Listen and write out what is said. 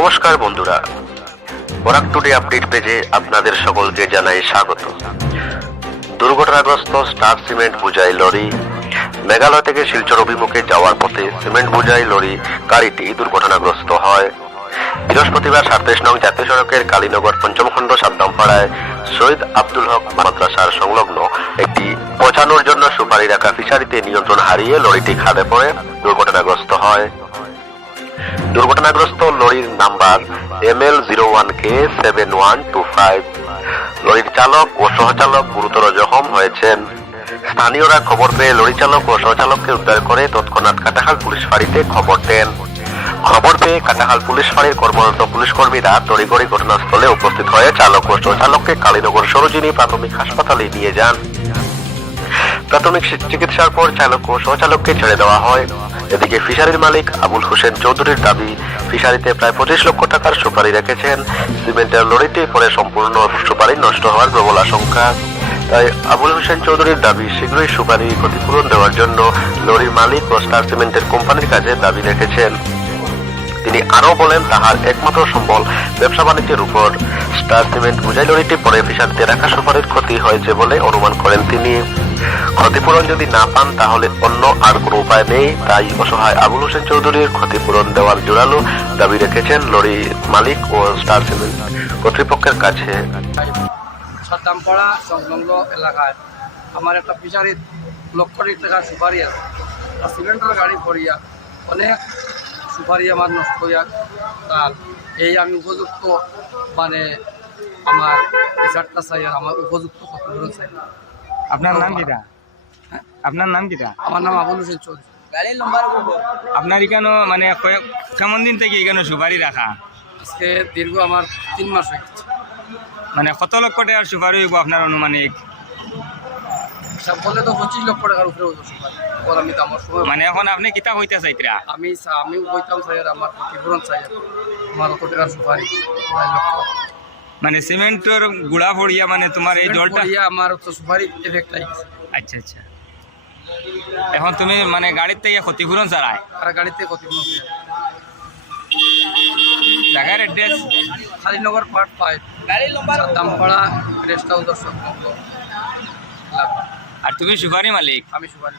নমস্কার বন্ধুরা। Barak today update পেজে আপনাদের সকলকে জানাই স্বাগত। দুর্ঘটনাগ্রস্ত স্টার সিমেন্ট বোঝাই লরি, মেঘালয় থেকে শিলচর অভিমুখে যাওয়ার পথে সিমেন্ট বোঝাই লরি গাড়িটি দুর্ঘটনাগ্রস্ত হয়। বৃহস্পতিবার সাতাইশ নং জাতীয় সড়কের কালীনগর পঞ্চমখণ্ড সাদ্দামপাড়ায় শহীদ আব্দুল হক মাদ্রাসার সংলগ্ন একটি পচানোর জন্য সুপারি রাখা ফিশারিতে নিয়ন্ত্রণ হারিয়ে লরিটি খাদে পড়ে, দুর্ঘটনাগ্রস্ত হয়। দুর্ঘটনাগ্রস্ত লরির number M L zero one K seven one two five লরির চালক ও সহচালক গুরুতর জখম হয়েছেন। স্থানীয়রা খবর পেয়ে লরি চালক ও সহচালককে উদ্ধার করে তৎক্ষণাৎ কাটাখাল পুলিশ ফাঁড়িতে খবর দেন। খবর পেয়ে কাটাখাল পুলিশ ফাঁড়ির কর্মরত পুলিশ কর্মীরা তড়িঘড়ি ঘটনাস্থলে উপস্থিত হয়ে চালক ও সহচালককে কালীনগর সরোজিনী প্রাথমিক হাসপাতালে নিয়ে যান। প্রাথমিক চিকিৎসার পর চালক ও সহচালককে ছেড়ে দেওয়া হয়। এদিকে ফিশারির মালিক আবুল হোসেন চৌধুরীর দাবি, ফিশারিতে প্রায় পঁচিশ লক্ষ টাকার সুপারি রেখেছেন। সিমেন্টের লরিটি পরে সম্পূর্ণ সুপারি নষ্ট হওয়ার প্রবল আশঙ্কা। তাই আবুল হোসেন চৌধুরীর দাবি, শীঘ্রই সুপারি ক্ষতিপূরণ দেওয়ার জন্য লরির মালিক ও স্টার সিমেন্টের কোম্পানির কাছে দাবি রেখেছেন। তিনি আরও বলেন, তাহার একমাত্র সম্বল ব্যবসা বাণিজ্যের উপর। স্টার সিমেন্ট বুঝাই লরিটি পরে ফিশারিতে রাখা সুপারির ক্ষতি হয়েছে বলে অনুমান করেন তিনি। ক্ষতিপূরণ যদি না পান, তাহলে অন্য আর কোনো উপায় নেই। তাই অসহায় আবুল হোসেন চৌধুরীর ক্ষতিপূরণ দেওয়ার জোরালো দাবি রেখেছেন লরি মালিক ও স্টার সিমেন্ট কর্তৃপক্ষের কাছে। এলাকায় আমার একটা ফিশারির লক্ষ টাকার সুপারি আছে। সিলিন্ডার গাড়ি ভরিয়া অনেক সুপারি আমার নষ্ট হইয়া তার এই আমি উপযুক্ত মানে আমার রিসার্টটা চাই আমার উপযুক্ত ক্ষতিপূরণ চাই। আপনার নাম কিটা? আপনার নাম কিটা? আমার নাম আবুল হোসেন চৌধুরী। আপনার এখানে মানে কেমন দিন থেকে এখানে সুপারি রাখা? আজকে দীর্ঘ আমার তিন মাস হয়ে গেছে। মানে কত লক্ষ টাকার সুপারি হইব আপনার অনুমানিক সব বলে তো পঁচিশ লক্ষ টাকার উপরে হতো সুপারি। আমি তো আমার সময় মানে এখন আপনি কিতা হইতে চাইতরা? আমি আমি আর আমার ক্ষতিপূরণ চাই আমার অত টাকার সুপারি লক্ষ। মানে সিমেন্টের গুড়া ফড়িয়া মানে তোমার এই জলটা? আমার তো সুপারি এফেক্ট আই আচ্ছা আচ্ছা। এখন তুমি মানে গাড়ির থেকে ক্ষতিপূরণ চালায় আর গাড়িতে ক্ষতিপূরণ জায়গার অ্যাড্রেস কালীনগর পার্ট ফাইভ গাড়ির দামপাড়া রেস্ট হাউস দর্শক আর তুমি সুপারি মালিক? আমি সুপারি